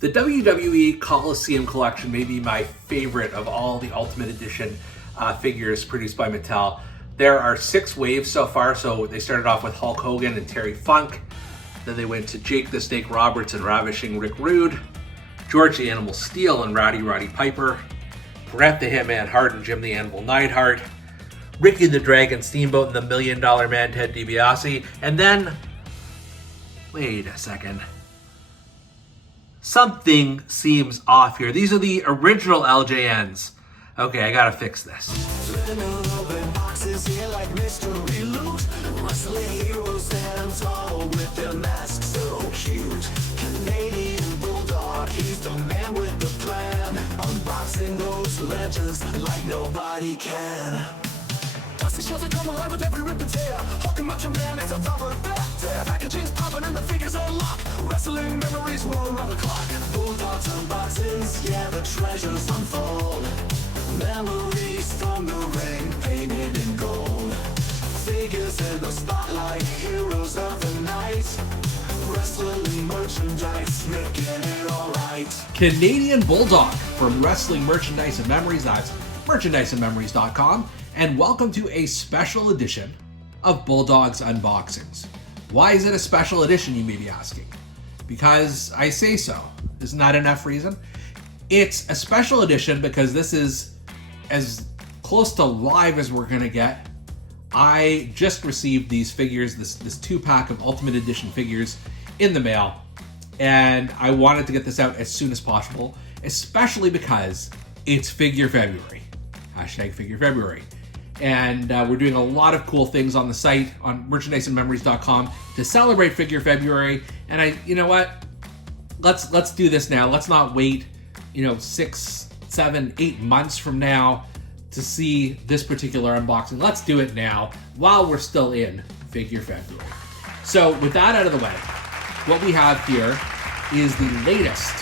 The WWE Coliseum collection may be my favorite of all the Ultimate Edition figures produced by Mattel. There are 6 waves so far, so they started off with Hulk Hogan and Terry Funk. Then they went to Jake the Snake Roberts and Ravishing Rick Rude, George the Animal Steele and Rowdy Roddy Piper, Bret the Hitman Hart and Jim the Anvil Neidhart, Ricky the Dragon Steamboat and the $1 Million Man Ted DiBiase, and then, wait a second. Something seems off here. These are the original LJNs. Okay, I gotta fix this. Canadian Bulldog, he's the man with the plan. Unboxing those legends like nobody can. Dusty shows that come alive with every rip and tear. Hulking Macho Man is a thumper back there. Packaging's popping and the figures are locked. Wrestling memories roll around the clock. Bulldogs unboxings, yeah, the treasures unfold. Memories from the ring, painted in gold. Figures in the spotlight, heroes of the night. Wrestling merchandise, making it alright. Canadian Bulldog from Wrestling Merchandise and Memories. That's merchandiseandmemories.com. And welcome to a special edition of Bulldog's Unboxings. Why is it a special edition, you may be asking? Because I say so. Isn't that enough reason? It's a special edition because this is as close to live as we're going to get. I just received these figures, this 2-pack of Ultimate Edition figures in the mail, and I wanted to get this out as soon as possible, especially because it's Figure February. Hashtag Figure February. And we're doing a lot of cool things on the site, on merchandiseandmemories.com, to celebrate Figure February. And you know what? Let's do this now. Let's not wait, 6, 7, 8 months from now to see this particular unboxing. Let's do it now while we're still in Figure February. So with that out of the way, what we have here is the latest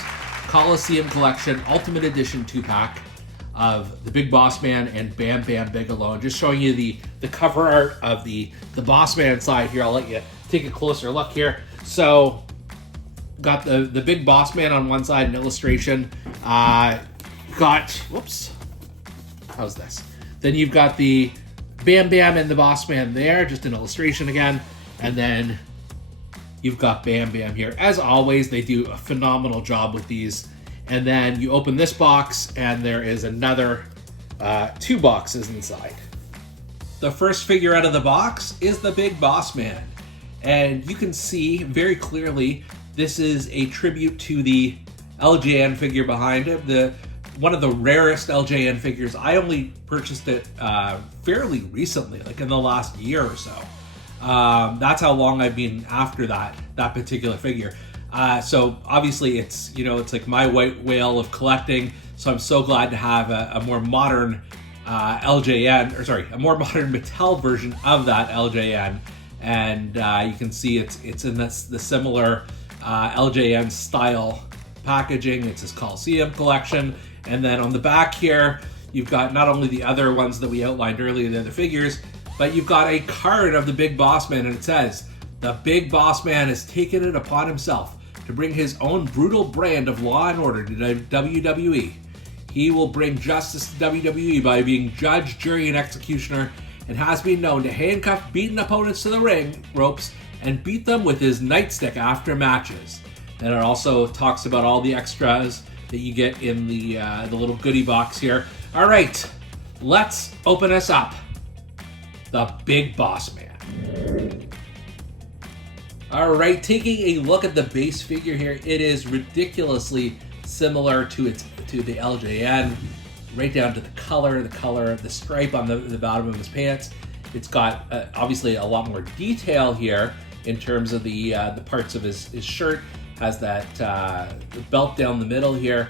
Coliseum Collection Ultimate Edition 2-pack of the Big Boss Man and Bam Bam Bigelow. And just showing you the cover art of the Boss Man side here. I'll let you take a closer look here. So got the Big Boss Man on one side, an illustration. Whoops. How's this? Then you've got the Bam Bam and the Boss Man there, just an illustration again. And then you've got Bam Bam here. As always, they do a phenomenal job with these. And then you open this box, and there is another 2 boxes inside. The first figure out of the box is the Big Boss Man. And you can see very clearly this is a tribute to the LJN figure behind him. One of the rarest LJN figures. I only purchased it fairly recently, like in the last year or so. That's how long I've been after that particular figure. So obviously it's like my white whale of collecting. So I'm so glad to have a more modern a more modern Mattel version of that LJN. And you can see it's in the similar LJN style packaging. It's his Coliseum collection. And then on the back here, you've got not only the other ones that we outlined earlier, the other figures, but you've got a card of the Big Boss Man, and it says, "The Big Boss Man has taken it upon himself to bring his own brutal brand of law and order to WWE. He will bring justice to WWE by being judge, jury, and executioner, and has been known to handcuff beaten opponents to the ring ropes and beat them with his nightstick after matches." And it also talks about all the extras that you get in the little goodie box here. All right, let's open this up. The Big Boss Man. All right, taking a look at the base figure here, it is ridiculously similar to the LJN, right down to the color, the stripe on the bottom of his pants. It's got obviously a lot more detail here in terms of the parts of his shirt. Has that the belt down the middle here.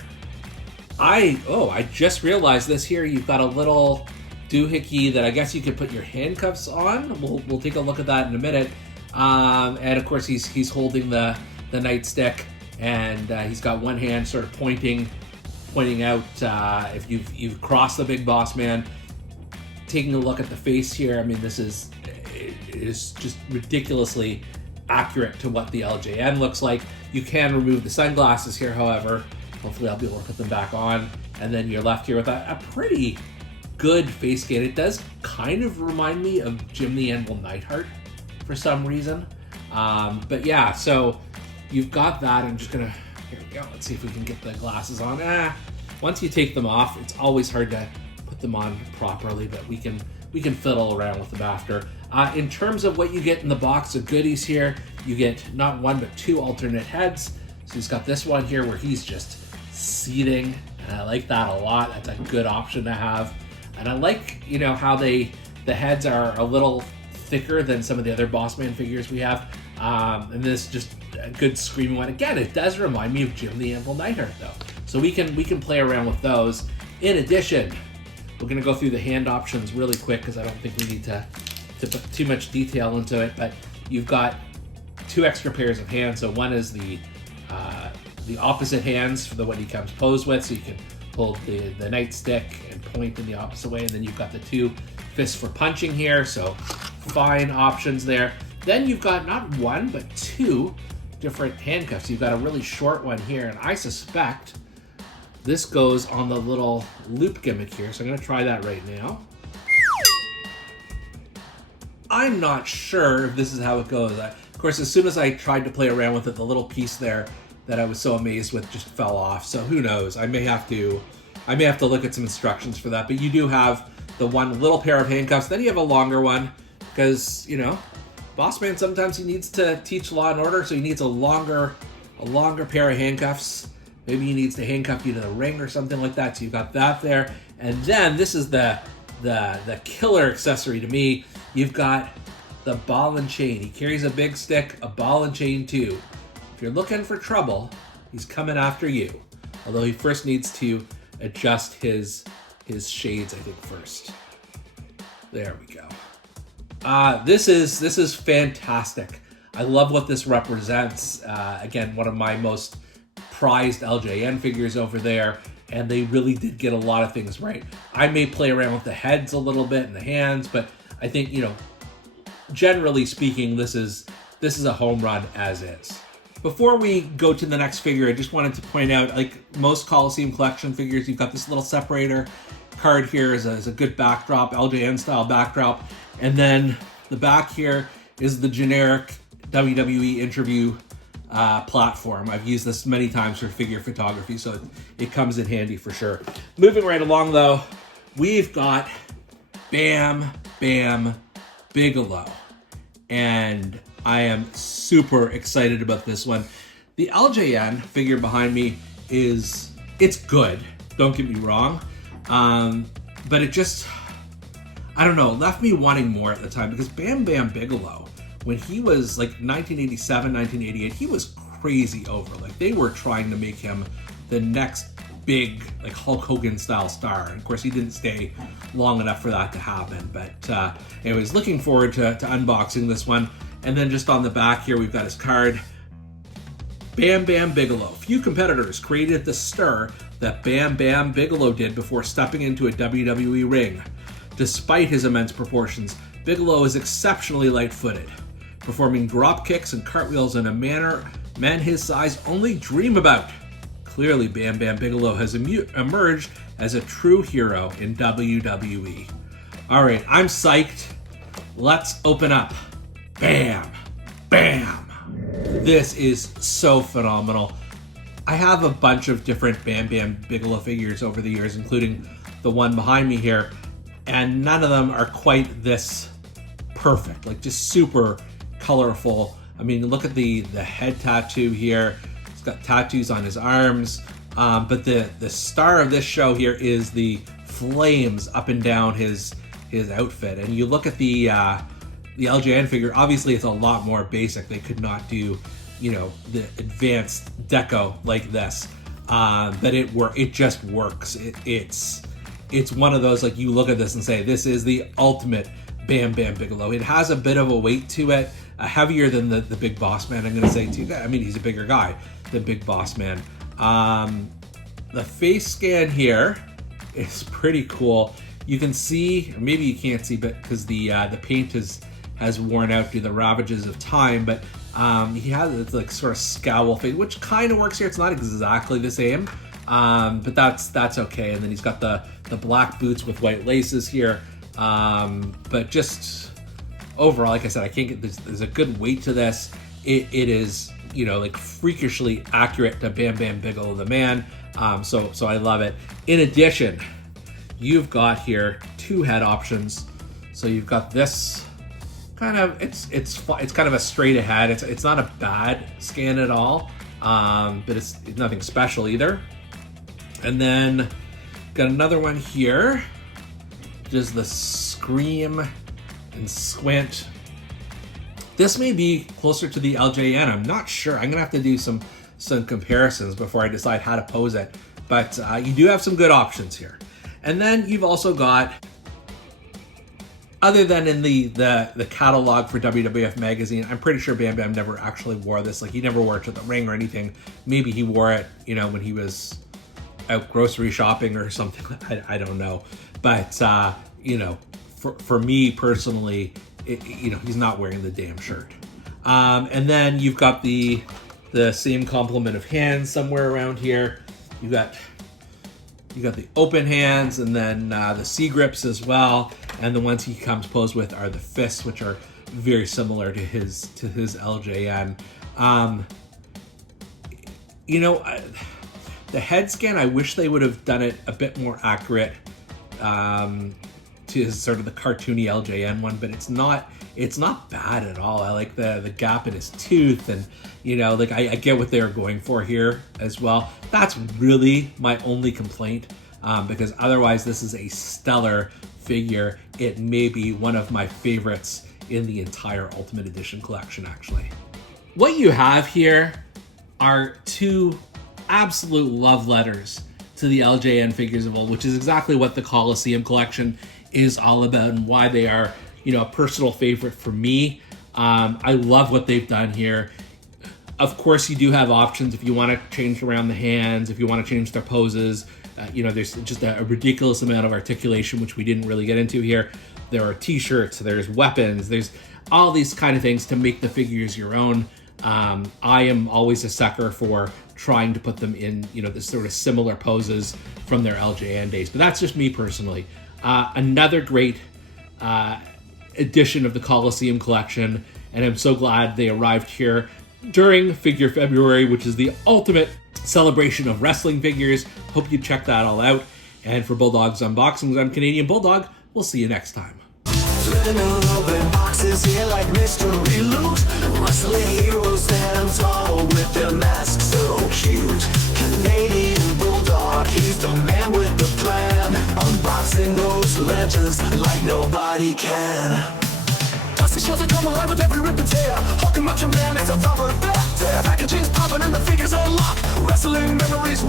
I just realized this here. You've got a little doohickey that I guess you could put your handcuffs on. We'll take a look at that in a minute. And of course he's holding the nightstick, and he's got one hand sort of pointing out if you've crossed the Big Boss Man. Taking a look at the face here, I mean, this is just ridiculously accurate to what the LJN looks like. You can remove the sunglasses here, however. Hopefully I'll be able to put them back on. And then you're left here with a pretty good face scan. It does kind of remind me of Jim the Anvil Neidhart for some reason. But yeah, so you've got that. I'm just gonna, here we go. Let's see if we can get the glasses on. Once you take them off, it's always hard to put them on properly, but we can fiddle around with them after. In terms of what you get in the box of goodies here, you get not one, but 2 alternate heads. So he's got this one here where he's just seating, and I like that a lot. That's a good option to have. And I like, you know, how the heads are a little thicker than some of the other BOSSMAN figures we have. And this is just a good screaming one. Again, it does remind me of Jim the Anvil Neidhart though. So we can play around with those. In addition, we're gonna go through the hand options really quick because I don't think we need to put too much detail into it, but you've got 2 extra pairs of hands. So one is the opposite hands for the one he comes posed with, so you can hold the nightstick and point in the opposite way, and then you've got the 2 fists for punching here, so fine options there. Then you've got not 1, but 2 different handcuffs. You've got a really short one here, and I suspect this goes on the little loop gimmick here, so I'm gonna try that right now. I'm not sure if this is how it goes. Of course, as soon as I tried to play around with it, the little piece there that I was so amazed with just fell off. So who knows? I may have to look at some instructions for that. But you do have the one little pair of handcuffs. Then you have a longer one because, you know, BOSSMAN sometimes he needs to teach Law and Order, so he needs a longer pair of handcuffs. Maybe he needs to handcuff you to the ring or something like that. So you've got that there. And then this is the killer accessory to me. You've got the ball and chain. He carries a big stick, a ball and chain too. If you're looking for trouble, he's coming after you. Although he first needs to adjust his shades, I think, first. There we go. This is fantastic. I love what this represents. Again, one of my most prized LJN figures over there, and they really did get a lot of things right. I may play around with the heads a little bit and the hands, but I think, you know, generally speaking, this is a home run as is. Before we go to the next figure, I just wanted to point out, like most Coliseum Collection figures, you've got this little separator card here as a good backdrop, LJN style backdrop, and then the back here is the generic WWE interview platform. I've used this many times for figure photography, so it comes in handy for sure. Moving right along though, we've got Bam Bam Bigelow, and I am super excited about this one. The LJN figure behind me it's good, don't get me wrong, but it just, I don't know, left me wanting more at the time, because Bam Bam Bigelow, when he was like 1987, 1988, he was crazy over. Like they were trying to make him the next big, like Hulk Hogan style star. And of course he didn't stay long enough for that to happen. But anyways, looking forward to unboxing this one. And then just on the back here, we've got his card. Bam Bam Bigelow. Few competitors created the stir that Bam Bam Bigelow did before stepping into a WWE ring. Despite his immense proportions, Bigelow is exceptionally light-footed, performing drop kicks and cartwheels in a manner men his size only dream about. Clearly, Bam Bam Bigelow has emerged as a true hero in WWE. All right, I'm psyched. Let's open up. Bam! Bam! This is so phenomenal. I have a bunch of different Bam Bam Bigelow figures over the years, including the one behind me here, and none of them are quite this perfect, like just super colorful. I mean, look at the head tattoo here. He's got tattoos on his arms, but the star of this show here is the flames up and down his outfit. And you look at the LJN figure, obviously it's a lot more basic. They could not do, you know, the advanced deco like this, but it just works. It's one of those, like, you look at this and say, this is the ultimate Bam Bam Bigelow. It has a bit of a weight to it, heavier than the Big Boss Man, I'm going to say too. I mean, he's a bigger guy than Big Boss Man. The face scan here is pretty cool. You can see, or maybe you can't see, but because the paint has worn out due to the ravages of time, but He has this like sort of scowl face, which kind of works here. It's not exactly the same, but that's okay. And then he's got the black boots with white laces here. But just overall, like I said, I can't get there's a good weight to this. It is, you know, like freakishly accurate to Bam Bam Bigelow the Man. So I love it. In addition, you've got here 2 head options. So you've got this kind of, it's kind of a straight ahead. It's not a bad scan at all, but it's nothing special either. And then got another one here, just the Scream and Squint. This may be closer to the LJN. I'm not sure. I'm gonna have to do some comparisons before I decide how to pose it. But you do have some good options here. And then you've also got, other than in the catalog for WWF Magazine, I'm pretty sure Bam Bam never actually wore this. Like, he never wore it to the ring or anything. Maybe he wore it, you know, when he was out grocery shopping or something. I don't know. But, you know, for me personally, you know, he's not wearing the damn shirt. And then you've got the same complement of hands somewhere around here. You got the open hands, and then the C grips as well. And the ones he comes posed with are the fists, which are very similar to his LJN. You know, the head scan, I wish they would have done it a bit more accurate to sort of the cartoony LJN one, but it's not bad at all. I like the gap in his tooth, and you know, like I get what they're going for here as well. That's really my only complaint, because otherwise this is a stellar figure. It may be one of my favorites in the entire Ultimate Edition collection, actually. What you have here are 2 absolute love letters to the LJN figures of old, which is exactly what the Coliseum collection is all about, and why they are, you know, a personal favorite for me. I love what they've done here. Of course, you do have options if you want to change around the hands, if you want to change their poses. You know, there's just a ridiculous amount of articulation, which we didn't really get into here. There are t-shirts, there's weapons, there's all these kind of things to make the figures your own. I am always a sucker for trying to put them in, you know, this sort of similar poses from their LJN days. But that's just me personally. Another great edition of the Coliseum collection, and I'm so glad they arrived here during Figure February, which is the ultimate celebration of wrestling figures. Hope you check that all out. And for Bulldog's Unboxings, I'm Canadian Bulldog. We'll see you next time. Boxes here like mystery loot. Wrestling heroes stand tall with their masks so cute. Canadian Bulldog, he's the man with the plan. Unboxing those legends like nobody can. Dusty shells that come alive with every rip and tear. Hawking Macho Man is a thumper back there. Packaging's popping and the figures unlocked. Wrestling memories